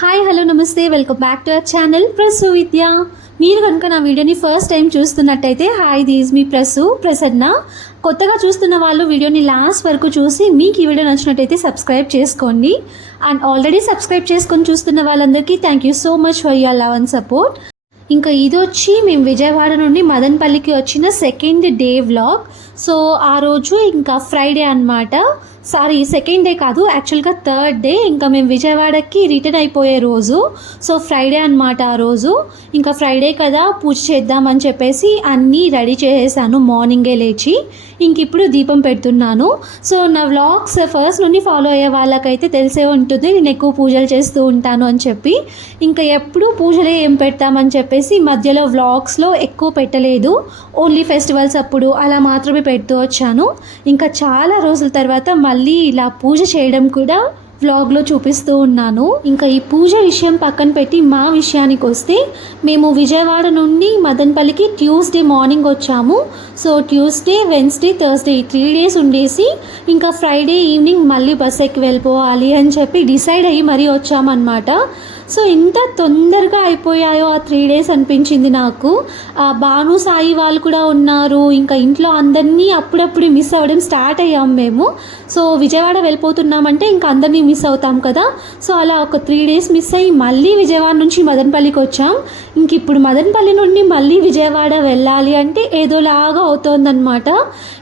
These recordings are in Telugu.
హాయ్ హలో నమస్తే. Welcome back to our channel Prasu Vidya. మీరు కనుక నా వీడియోని ఫస్ట్ టైం చూస్తున్నట్టయితే hi this me Prasu Prasanna. కొత్తగా చూస్తున్న వాళ్ళు వీడియోని లాస్ట్ వరకు చూసి మీకు ఈ వీడియో నచ్చినట్టయితే సబ్స్క్రైబ్ చేసుకోండి. అండ్ ఆల్రెడీ సబ్స్క్రైబ్ చేసుకొని చూస్తున్న వాళ్ళందరికీ thank you so much for your love and support ఇంకా ఇది వచ్చి మేము విజయవాడ నుండి మదన్పల్లికి వచ్చిన సెకండ్ డే వ్లాగ్ సో ఆ రోజు ఇంకా ఫ్రైడే అన్నమాట. సారీ సెకండ్ డే కాదు. యాక్చువల్గా థర్డ్ డే ఇంకా మేము విజయవాడకి రిటర్న్ అయిపోయే రోజు. సో ఫ్రైడే అన్నమాట ఆ రోజు. ఇంకా ఫ్రైడే కదా పూజ చేద్దామని చెప్పేసి అన్నీ రెడీ చేసేసాను. మార్నింగే లేచి. ఇంక ఇప్పుడు దీపం పెడుతున్నాను. సో నా వ్లాగ్స్ ఫస్ట్ నుండి ఫాలో అయ్యే వాళ్ళకైతే తెలిసే ఉంటుంది. నేను ఎక్కువ పూజలు చేస్తూ ఉంటాను అని చెప్పి. ఇంకా ఎప్పుడు పూజలే ఏం పెడతామని చెప్పేసి మధ్యలో వ్లాగ్స్లో ఎక్కువ పెట్టలేదు. ఓన్లీ ఫెస్టివల్స్ అప్పుడు అలా మాత్రమే పెడుతూ వచ్చాను. ఇంకా చాలా రోజుల తర్వాత మళ్ళీ మళ్ళీ ఇలా పూజ చేయడం కూడా వ్లాగ్లో చూపిస్తూ ఉన్నాను. ఇంకా ఈ పూజ విషయం పక్కన పెట్టి మా విషయానికి వస్తే మేము విజయవాడ నుండి మదన్పల్లికి ట్యూస్డే మార్నింగ్ వచ్చాము. సో ట్యూస్డే వెన్స్డే థర్స్డే ఈ త్రీ డేస్ ఉండేసి ఇంకా ఫ్రైడే ఈవినింగ్ మళ్ళీ బస్ ఎక్కి వెళ్ళిపోవాలి అని చెప్పి డిసైడ్ అయ్యి మరీ వచ్చామన్నమాట. సో ఎంత తొందరగా అయిపోయాయో ఆ త్రీ డేస్ అనిపించింది నాకు. ఆ భాను సాయి వాళ్ళు కూడా ఉన్నారు. ఇంకా ఇంట్లో అందరినీ అప్పుడప్పుడు మిస్ అవ్వడం స్టార్ట్ అయ్యాం మేము. సో విజయవాడ వెళ్ళిపోతున్నామంటే ఇంకా అందరినీ మిస్ అవుతాం కదా. సో అలా ఒక త్రీ డేస్ మిస్ అయ్యి మళ్ళీ విజయవాడ నుంచి మదనపల్లికి వచ్చాం. ఇంక ఇప్పుడు మదనపల్లి నుండి మళ్ళీ విజయవాడ వెళ్ళాలి అంటే ఏదోలాగా అవుతోందనమాట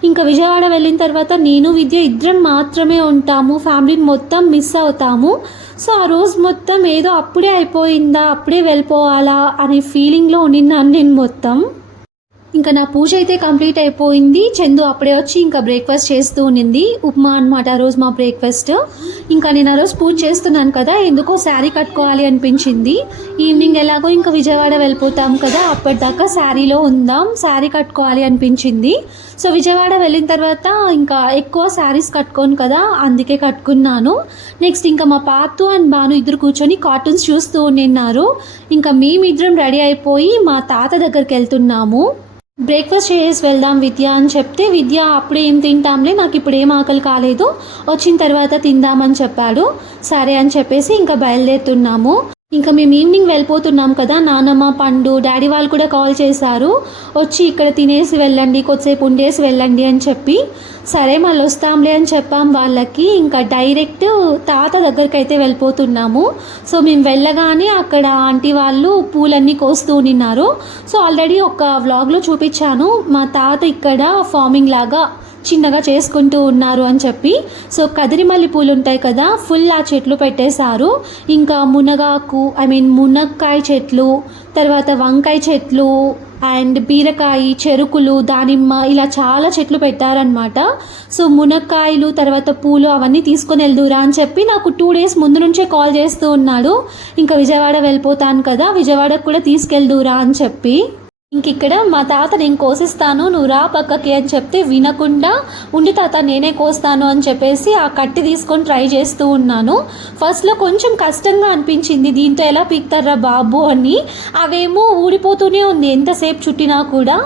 ఇంకా విజయవాడ వెళ్ళిన తర్వాత నేను విద్య ఇద్దరం మాత్రమే ఉంటాము. ఫ్యామిలీని మొత్తం మిస్ అవుతాము. సో ఆ రోజు మొత్తం ఏదో అప్పుడే అయిపోయిందా అప్పుడే వెళ్ళిపోవాలా అనే ఫీలింగ్లో ఉన్నాను నేను మొత్తం. ఇంకా నా పూజ అయితే కంప్లీట్ అయిపోయింది. చందు అప్పుడే వచ్చి ఇంకా బ్రేక్ఫాస్ట్ చేస్తూ ఉన్నింది ఉప్మా అనమాట ఆ రోజు మా బ్రేక్ఫాస్ట్ ఇంకా నేను ఆ రోజు పూజ చేస్తున్నాను కదా ఎందుకో శారీ కట్టుకోవాలి అనిపించింది. ఈవినింగ్ ఎలాగో ఇంకా విజయవాడ వెళ్ళిపోతాం కదా అప్పటిదాకా శారీలో ఉందాం శారీ కట్టుకోవాలి అనిపించింది. సో విజయవాడ వెళ్ళిన తర్వాత ఇంకా ఎక్కువ శారీస్ కట్టుకోను కదా అందుకే కట్టుకున్నాను. నెక్స్ట్ ఇంకా మా పాతు అండ్ బాను ఇద్దరు కూర్చొని కార్టూన్స్ చూస్తూ ఉన్నారు ఇంకా మేమిద్దరం రెడీ అయిపోయి మా తాత దగ్గరికి వెళ్తున్నాము. బ్రేక్ఫాస్ట్ చేసి వెళ్దాం విద్య అని చెప్తే విద్య అప్పుడే ఏం తింటాంలే? నాకు ఇప్పుడు ఏం ఆకలి కాలేదు. వచ్చిన తర్వాత తిందామని చెప్పాడు. సరే అని చెప్పేసి ఇంకా బయలుదేరుతున్నాము. ఇంకా మేము ఈవినింగ్ వెళ్ళిపోతున్నాం కదా నానమ్మ పండు డాడీ వాళ్ళు కూడా కాల్ చేశారు. వచ్చి ఇక్కడ తినేసి వెళ్ళండి కొద్దిసేపు ఉండేసి వెళ్ళండి అని చెప్పి సరే మళ్ళీ వస్తాంలే అని చెప్పాం వాళ్ళకి. ఇంకా డైరెక్ట్ తాత దగ్గరికి అయితే వెళ్ళిపోతున్నాము. సో మేము వెళ్ళగానే అక్కడ ఆంటీ వాళ్ళు పూలన్నీ కోస్తూ ఉన్నారు. సో ఆల్రెడీ ఒక వ్లాగ్లో చూపించాను. మా తాత ఇక్కడ ఫార్మింగ్ లాగా చిన్నగా చేసుకుంటూ ఉన్నారు అని చెప్పి. సో కదిరిమల్లి పూలు ఉంటాయి కదా ఫుల్ ఆ చెట్లు పెట్టేశారు. ఇంకా మునగాకు ఐ మీన్ మునక్కాయ చెట్లు తర్వాత వంకాయ చెట్లు అండ్ బీరకాయ చెరుకులు దానిమ్మ ఇలా చాలా చెట్లు పెట్టారనమాట సో మునక్కాయలు తర్వాత పూలు అవన్నీ తీసుకొని వెళ్దురా అని చెప్పి నాకు టూ డేస్ ముందు నుంచే కాల్ చేస్తూ ఉన్నాడు. ఇంకా విజయవాడ వెళ్ళిపోతాను కదా విజయవాడకు కూడా తీసుకెళ్దురా అని చెప్పి. ఇంకిక్కడ మా తాత నేను కోసిస్తాను నువ్వు రా పక్కకి అని చెప్తే వినకుండా ఉండి తాత నేనే కోస్తాను అని చెప్పేసి ఆ కట్టి తీసుకొని ట్రై చేస్తూ ఉన్నాను. ఫస్ట్లో కొంచెం కష్టంగా అనిపించింది దీంతో ఎలా పీక్తారా బాబు అని. అవేమో ఊడిపోతూనే ఉంది ఎంతసేపు చుట్టినా కూడా.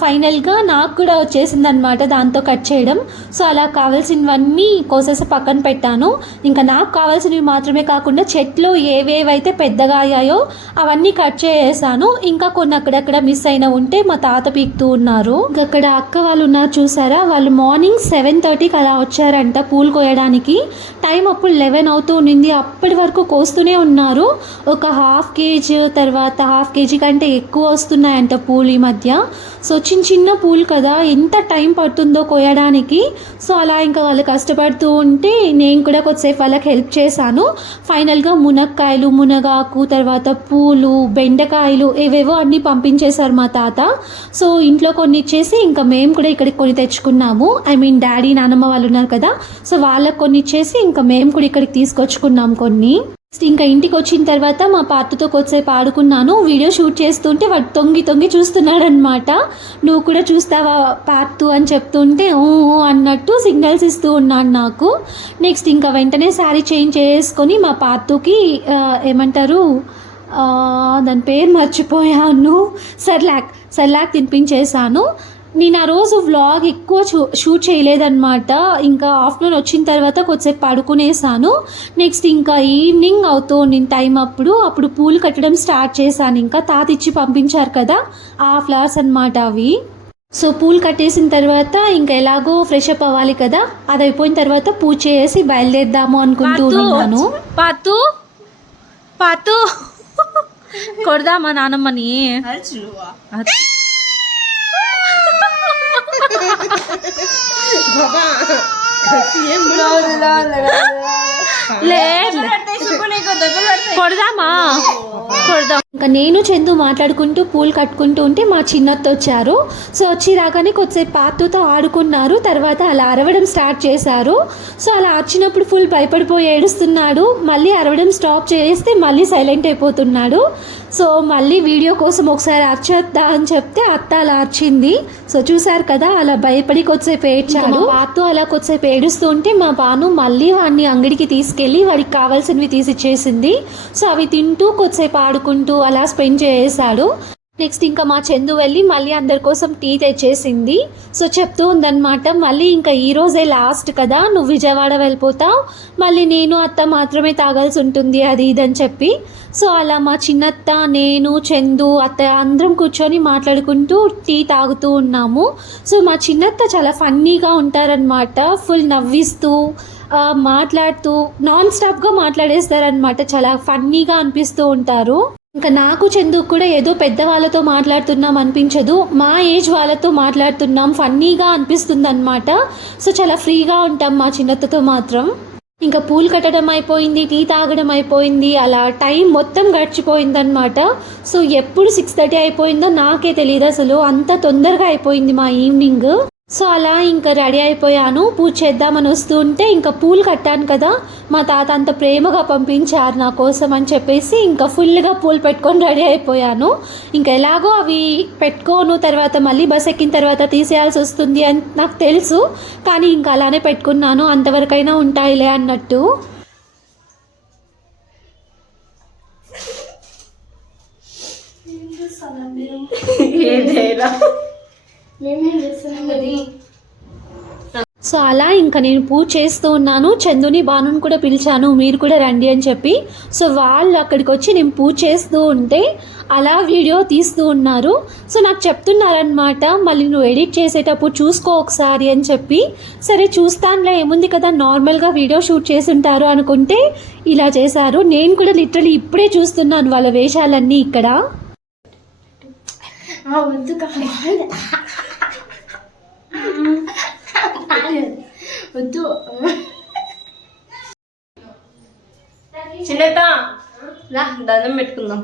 ఫైనల్గా నాకు కూడా వచ్చేసిందనమాట దాంతో కట్ చేయడం. సో అలా కావాల్సినవన్నీ కోసేసి పక్కన పెట్టాను. ఇంకా నాకు కావాల్సినవి మాత్రమే కాకుండా చెట్లు ఏవేవైతే పెద్దగా అయ్యాయో అవన్నీ కట్ చేసేసాను. ఇంకా కొన్ని అక్కడక్కడ మిస్ అయిన ఉంటే మా తాత పీకుతూ ఉన్నారు. ఇంకా అక్కడ అక్క వాళ్ళు ఉన్నారు చూసారా? వాళ్ళు మార్నింగ్ సెవెన్ థర్టీకి అలా వచ్చారంట పూలు కోయడానికి. టైం అప్పుడు లెవెన్ అవుతూ ఉండింది. అప్పటి వరకు కోస్తూనే ఉన్నారు. ఒక హాఫ్ కేజీ తర్వాత హాఫ్ కేజీ కంటే ఎక్కువ వస్తున్నాయంట పూలు ఈ మధ్య. సో చిన్న చిన్న పూలు కదా ఎంత టైం పడుతుందో కోయడానికి. సో అలా ఇంకా వాళ్ళు కష్టపడుతూ ఉంటే నేను కూడా కొద్దిసేపు వాళ్ళకి హెల్ప్ చేశాను. ఫైనల్గా మునక్కాయలు మునగాకు తర్వాత పూలు బెండకాయలు ఏవేవో అన్నీ పంపించేశారు మా తాత. సో ఇంట్లో కొన్ని ఇచ్చేసి ఇంకా మేము కూడా ఇక్కడికి కొన్ని తెచ్చుకున్నాము. ఐ మీన్ డాడీ నానమ్మ వాళ్ళు ఉన్నారు కదా సో వాళ్ళకి కొన్ని ఇచ్చేసి ఇంకా మేము కూడా ఇక్కడికి తీసుకొచ్చుకున్నాం కొన్ని. ఇంకా ఇంటికి వచ్చిన తర్వాత మా పార్టీతో కొద్దిసేపు ఆడుకున్నాను. వీడియో షూట్ చేస్తుంటే వాడు తొంగి తొంగి చూస్తున్నాడు అనమాట నువ్వు కూడా చూస్తావా పార్తు? అని చెప్తుంటే ఓ ఓ అన్నట్టు సిగ్నల్స్ ఇస్తూ ఉన్నాడు నాకు. నెక్స్ట్ ఇంకా వెంటనే శారీ చేంజ్ చేసుకొని మా పార్తుకి ఏమంటారు దాని పేరు మర్చిపోయాను. సర్లాక్ సర్లాక్ తినిపించేశాను. నేను ఆ రోజు వ్లాగ్ ఎక్కువ షూ షూట్ చేయలేదన్నమాట. ఇంకా ఆఫ్టర్నూన్ వచ్చిన తర్వాత కొద్దిసేపు పడుకునేసాను. నెక్స్ట్ ఇంకా ఈవినింగ్ అవుతూ నేను టైం అప్పుడు. అప్పుడు పూలు కట్టడం స్టార్ట్ చేశాను. ఇంకా తాత ఇచ్చి పంపించారు కదా ఆ ఫ్లవర్స్ అన్నమాట అవి. సో పూలు కట్టేసిన తర్వాత ఇంకా ఎలాగో ఫ్రెష్ అప్ అవ్వాలి కదా అది అయిపోయిన తర్వాత పూజ చేసి బయలుదేరదాము అనుకుంటూ ఉన్నాను. పాతు పాతు. కొడదామా నానమ్మని? 好吧，可不了你了。లేదు కొడదామా? కొడదాం. ఇంకా నేను చందు మాట్లాడుకుంటూ పూలు కట్టుకుంటూ ఉంటే మా చిన్నత్త వచ్చారు. సో వచ్చి రాగానే కొద్దిసేపు పాతుతో ఆడుకున్నారు. తర్వాత అలా అరవడం స్టార్ట్ చేశారు. సో అలా వచ్చినప్పుడు ఫుల్ భయపడిపోయి ఏడుస్తున్నాడు. మళ్ళీ అరవడం స్టాప్ చేస్తే మళ్ళీ సైలెంట్ అయిపోతున్నాడు. సో మళ్ళీ వీడియో కోసం ఒకసారి అర్చొద్దా అని చెప్తే అత్త అలా అర్చింది. సో చూసారు కదా అలా భయపడి కొద్దిసేపు ఏడ్చాడు. పాతు అలా కొద్దిసేపు ఏడుస్తూ ఉంటే మా బాను మళ్ళీ వాడిని అంగడికి తీసుకెళ్ళి వాడికి కావాల్సినవి తీసిచ్చేసింది సో అవి తింటూ కొద్దిసేపు ఆడుకుంటూ అలా స్పెండ్ చేసాడు నెక్స్ట్ ఇంకా మా చందు వెళ్ళి మళ్ళీ అందరి కోసం టీ తెచ్చేసింది. సో చెప్తూ ఉందన్నమాట మళ్ళీ ఇంకా ఈ రోజే లాస్ట్ కదా నువ్వు విజయవాడ వెళ్ళిపోతావు. మళ్ళీ నేను అత్త మాత్రమే తాగాల్సి ఉంటుంది అది ఇది అని చెప్పి. సో అలా మా చిన్నత్త నేను చందు అత్త అందరం కూర్చొని మాట్లాడుకుంటూ టీ తాగుతూ ఉన్నాము. సో మా చిన్నత్త చాలా ఫన్నీగా ఉంటారనమాట ఫుల్ నవ్విస్తూ మాట్లాడుతూ నాన్ స్టాప్గా మాట్లాడేస్తారనమాట చాలా ఫన్నీగా అనిపిస్తూ ఉంటారు. ఇంకా నాకు చెందుకు కూడా ఏదో పెద్దవాళ్ళతో మాట్లాడుతున్నాం అనిపించదు. మా ఏజ్ వాళ్ళతో మాట్లాడుతున్నాం. ఫన్నీగా అనిపిస్తుంది అనమాట సో చాలా ఫ్రీగా ఉంటాం మా చిన్నతతో మాత్రం. ఇంకా పూలు కట్టడం అయిపోయింది టీ తాగడం అయిపోయింది. అలా టైం మొత్తం గడిచిపోయిందనమాట సో ఎప్పుడు సిక్స్ థర్టీ అయిపోయిందో నాకే తెలియదు అసలు. అంత తొందరగా అయిపోయింది మా ఈవినింగ్. సో అలా ఇంకా రెడీ అయిపోయాను. పూజ చేద్దామని వస్తూ ఉంటే ఇంకా పూలు కట్టాను కదా. మా తాత అంత ప్రేమగా పంపించారు నా కోసం అని చెప్పేసి ఇంకా ఫుల్గా పూలు పెట్టుకొని రెడీ అయిపోయాను. ఇంకా ఎలాగో అవి పెట్టుకోను తర్వాత మళ్ళీ బస్ ఎక్కిన తర్వాత తీసేయాల్సి వస్తుంది అని నాకు తెలుసు. కానీ ఇంకా అలానే పెట్టుకున్నాను. అంతవరకైనా ఉంటాయిలే అన్నట్టు. సో అలా ఇంకా నేను పూజ చేస్తూ ఉన్నాను. చందుని బానుని కూడా పిలిచాను. మీరు కూడా రండి అని చెప్పి. సో వాళ్ళు అక్కడికి వచ్చి నేను పూజ చేస్తూ ఉంటే అలా వీడియో తీస్తూ ఉన్నారు. సో నాకు చెప్తున్నారనమాట మళ్ళీ నువ్వు ఎడిట్ చేసేటప్పుడు చూసుకో ఒకసారి అని చెప్పి. సరే చూస్తానులే ఏముంది కదా నార్మల్గా వీడియో షూట్ చేసి ఉంటారు అనుకుంటే ఇలా చేశారు. నేను కూడా లిటరలీ ఇప్పుడే చూస్తున్నాను వాళ్ళ వేషాలన్నీ ఇక్కడ. వద్దు వద్దు. చిన్నత రా దండం పెట్టుకుందాం.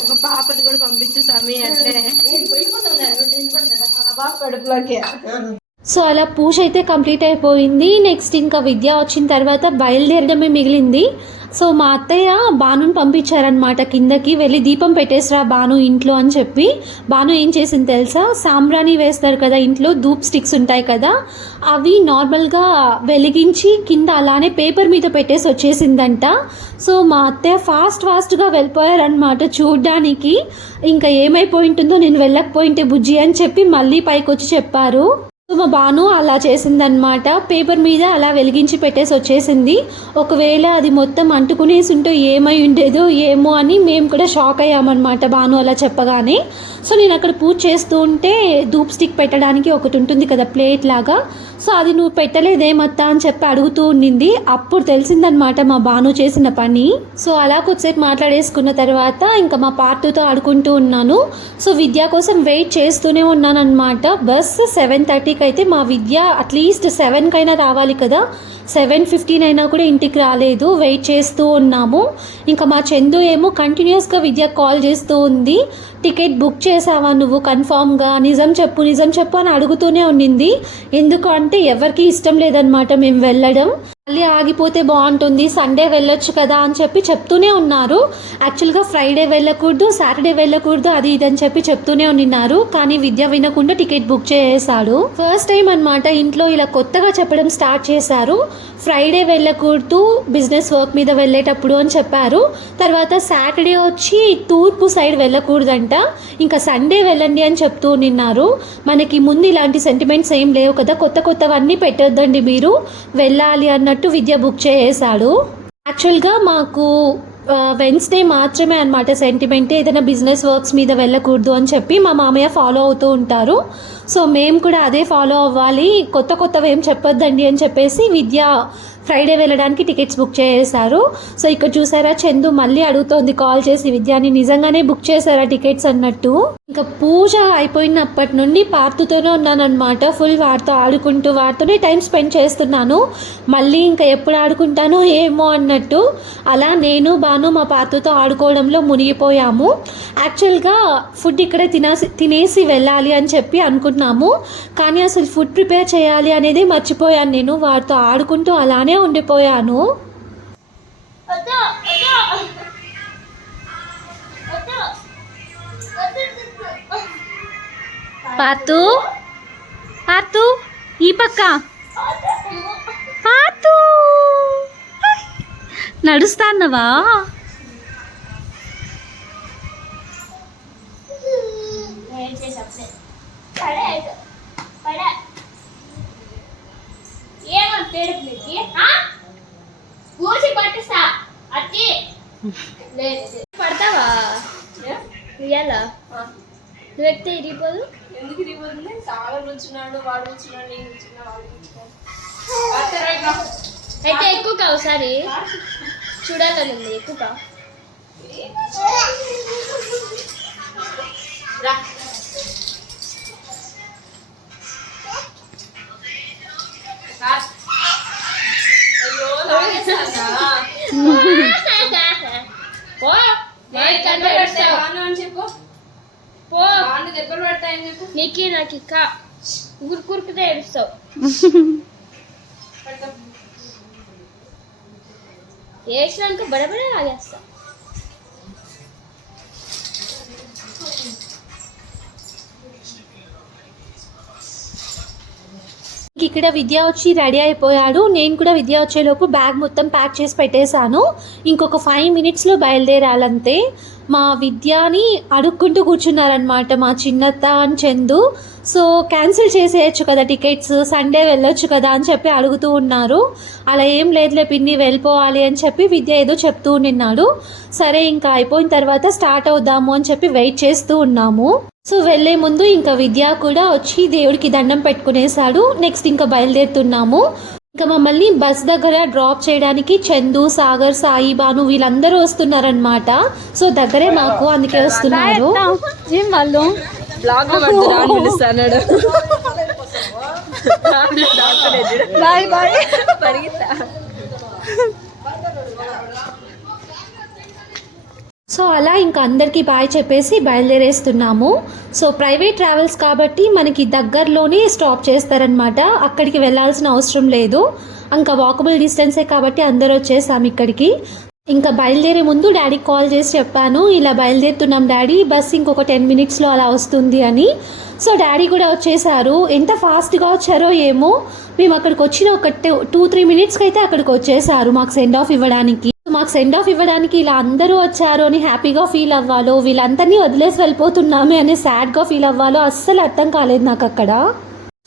ఒక పాపని కూడా పంపించు స్వామి అట్లే. పాప కడుపులోకి. సో అలా పూజ అయితే కంప్లీట్ అయిపోయింది. నెక్స్ట్ ఇంకా విద్య వచ్చిన తర్వాత బయలుదేరడమే మిగిలింది. సో మా అత్తయ్య బానుని పంపించారనమాట కిందకి వెళ్ళి దీపం పెట్టేసిరా బాను ఇంట్లో అని చెప్పి. బాను ఏం చేసింది తెలుసా? సాంబ్రాణి వేస్తారు కదా ఇంట్లో ధూప్ స్టిక్స్ ఉంటాయి కదా అవి నార్మల్గా వెలిగించి కింద అలానే పేపర్ మీద పెట్టేసి వచ్చేసిందంట. సో మా అత్తయ్య ఫాస్ట్ ఫాస్ట్గా వెళ్ళిపోయారనమాట చూడ్డానికి. ఇంకా ఏమైపోయింటుందో నేను వెళ్ళకపోయింటే బుజ్జి అని చెప్పి మళ్ళీ పైకి వచ్చి చెప్పారు. మా బాను అలా చేసిందనమాట పేపర్ మీద అలా వెలిగించి పెట్టేసి వచ్చేసింది. ఒకవేళ అది మొత్తం అంటుకునేసి ఉంటే ఏమై ఉండేదో ఏమో అని మేము కూడా షాక్ అయ్యామన్నమాట బాను అలా చెప్పగానే. సో నేను అక్కడ పూజ చేస్తూ ఉంటే ధూప్ స్టిక్ పెట్టడానికి ఒకటి ఉంటుంది కదా ప్లేట్ లాగా. సో అది నువ్వు పెట్టలేదేమత్తా అని చెప్పి అడుగుతూ ఉండింది. అప్పుడు తెలిసిందనమాట మా బాను చేసిన పని. సో అలా కొద్దిసేపు మాట్లాడేసుకున్న తర్వాత ఇంకా మా పార్టీతో ఆడుకుంటూ ఉన్నాను. సో విద్య కోసం వెయిట్ చేస్తూనే ఉన్నాను అనమాట బస్ సెవెన్ థర్టీకి అయితే మా విద్య అట్లీస్ట్ సెవెన్కైనా రావాలి కదా. సెవెన్ ఫిఫ్టీన్ అయినా కూడా ఇంటికి రాలేదు. వెయిట్ చేస్తూ ఉన్నాము. ఇంకా మా చందు ఏమో కంటిన్యూస్గా విద్య కాల్ చేస్తూ ఉంది. టికెట్ బుక్ చేసావా నువ్వు? కన్ఫామ్గా. నిజం చెప్పు నిజం చెప్పు అని అడుగుతూనే ఉండింది ఎందుకు అంటే ఎవరికి ఇష్టం లేదనమాట మేము వెళ్ళడం. మళ్ళీ ఆగిపోతే బాగుంటుంది సండే వెళ్ళొచ్చు కదా అని చెప్పి చెప్తూనే ఉన్నారు. యాక్చువల్గా ఫ్రైడే వెళ్ళకూడదు సాటర్డే వెళ్ళకూడదు అది ఇది అని చెప్పి చెప్తూనే ఉన్నారు. కానీ విద్య వినకుండా టికెట్ బుక్ చేసేసాడు ఫస్ట్ టైం అన్నమాట ఇంట్లో ఇలా కొత్తగా చెప్పడం స్టార్ట్ చేశారు. ఫ్రైడే వెళ్ళకూడదు బిజినెస్ వర్క్ మీద వెళ్ళేటప్పుడు అని చెప్పారు. తర్వాత సాటర్డే వచ్చి తూర్పు సైడ్ వెళ్ళకూడదంట. ఇంకా సండే వెళ్ళండి అని చెప్తూ నిన్నారు. మనకి ముందు ఇలాంటి సెంటిమెంట్స్ ఏం లేవు కదా కొత్త కొత్తవన్నీ పెట్టొద్దండి మీరు. వెళ్ళాలి అన్నట్టు విద్య బుక్ చేసాడు యాక్చువల్గా మాకు వెన్స్డే మాత్రమే అనమాట సెంటిమెంట్ ఏదైనా బిజినెస్ వర్క్స్ మీద వెళ్ళకూడదు అని చెప్పి మా మామయ్య ఫాలో అవుతూ ఉంటారు. సో మేము కూడా అదే ఫాలో అవ్వాలి కొత్త కొత్తవి ఏం చెప్పొద్దండి అని చెప్పేసి విద్య ఫ్రైడే వెళ్ళడానికి టికెట్స్ బుక్ చేసేసారు సో ఇక్కడ చూసారా చందు మళ్ళీ అడుగుతోంది కాల్ చేసి విద్యాని నిజంగానే బుక్ చేశారా టికెట్స్? అన్నట్టు. ఇంకా పూజ అయిపోయినప్పటి నుండి పార్తుతోనే ఉన్నానమాట ఫుల్ వాడితో ఆడుకుంటూ వాడితోనే టైం స్పెండ్ చేస్తున్నాను. మళ్ళీ ఇంకా ఎప్పుడు ఆడుకుంటానో ఏమో అన్నట్టు. అలా నేను బాను మా పార్తుతో ఆడుకోవడంలో మునిగిపోయాము. యాక్చువల్గా ఫుడ్ ఇక్కడే తినేసి తినేసి వెళ్ళాలి అని చెప్పి అనుకున్నాము. కానీ అసలు ఫుడ్ ప్రిపేర్ చేయాలి అనేది మర్చిపోయాను నేను. వాడితో ఆడుకుంటూ అలానే ఉండిపోయాను. పాతు పాతు ఈ పక్క. పాతు నడుస్తాన్నవా ఊసి పట్టిస్తా అచ్చి లేదు. పడతావా? ఇయ్యాలా? నువ్వు ఎక్కితే ఇరిగిపోదు? ఎందుకు ఇరిగిపోతుంది? వాడు నేను వాడు అయితే ఎక్కువ కా ఒకసారి? చూడాలని ఉంది ఎక్కువ కా రా. రా. అయ్యో లాగేస్తానా? పో నేను దెబ్బలు పెడతా బాను అని చెప్పు పో బాను దెబ్బలు పెడతాయని చెప్పు నీకి నాకు ఇక్క ఊరు కురుకుతే ఏడుస్తావు. ఏడ్చినాక బడబడే ఆగేస్తా ఇక్కడ విద్య వచ్చి రెడీ అయిపోయాడు. నేను కూడా విద్య వచ్చేలోపు బ్యాగ్ మొత్తం ప్యాక్ చేసి పెట్టేశాను. ఇంకొక ఫైవ్ మినిట్స్లో బయలుదేరాలంతే. మా విద్యని అడుక్కుంటూ కూర్చున్నారనమాట మా చిన్నత్త అని చందు. సో క్యాన్సిల్ చేసేయచ్చు కదా టికెట్స్ సండే వెళ్ళొచ్చు కదా అని చెప్పి అడుగుతూ ఉన్నారు. అలా ఏం లేదులే పిన్ని వెళ్ళిపోవాలి అని చెప్పి విద్య ఏదో చెప్తూ ఉన్నాడు సరే ఇంకా అయిపోయిన తర్వాత స్టార్ట్ అవుదాము అని చెప్పి వెయిట్ చేస్తూ ఉన్నాము. సో వెళ్ళే ముందు ఇంకా విద్య కూడా వచ్చి దేవుడికి దండం పెట్టుకునేసాడు నెక్స్ట్ ఇంకా బయలుదేరుతున్నాము. ఇంకా మమ్మల్ని బస్ దగ్గర డ్రాప్ చేయడానికి చందు సాగర్ సాయి బాను వీళ్ళందరూ వస్తున్నారనమాట సో దగ్గరే మాకు అందుకే వస్తున్నారు. వాళ్ళు బాయ్ బాయ్. సో అలా ఇంకా అందరికీ బాయ్ చెప్పేసి బయలుదేరేస్తున్నాము. సో ప్రైవేట్ ట్రావెల్స్ కాబట్టి మనకి దగ్గరలోనే స్టాప్ చేస్తారనమాట అక్కడికి వెళ్ళాల్సిన అవసరం లేదు. ఇంకా వాకబుల్ డిస్టెన్సే కాబట్టి అందరూ వచ్చేసాము ఇక్కడికి. ఇంకా బయలుదేరే ముందు డాడీకి కాల్ చేసి చెప్పాను. ఇలా బయలుదేరుతున్నాం డాడీ బస్ ఇంకొక టెన్ మినిట్స్లో అలా వస్తుంది అని. సో డాడీ కూడా వచ్చేసారు. ఎంత ఫాస్ట్గా వచ్చారో ఏమో. మేము అక్కడికి వచ్చిన ఒక టూ త్రీ మినిట్స్కి అయితే అక్కడికి వచ్చేసారు మాకు సెండ్ ఆఫ్ ఇవ్వడానికి. మాకు సెండ్ ఆఫ్ ఇవ్వడానికి ఇలా అందరూ వచ్చారు అని హ్యాపీగా ఫీల్ అవ్వాలో వీళ్ళందరినీ వదిలేసి వెళ్ళిపోతున్నామే అని సాడ్గా ఫీల్ అవ్వాలో అస్సలు అర్థం కాలేదు నాకు అక్కడ.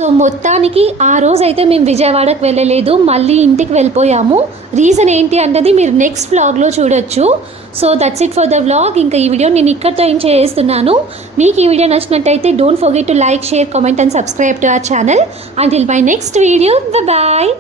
సో మొత్తానికి ఆ రోజు అయితే మేము విజయవాడకు వెళ్ళలేదు మళ్ళీ ఇంటికి వెళ్ళిపోయాము. రీజన్ ఏంటి అన్నది మీరు నెక్స్ట్ వ్లాగ్లో చూడొచ్చు. So that's it for the vlog ఇంకా ఈ వీడియో నేను ఇక్కడితో ఏం చేస్తున్నాను. మీకు ఈ వీడియో నచ్చినట్టయితే don't forget to like share comment and subscribe to our channel until my next video bye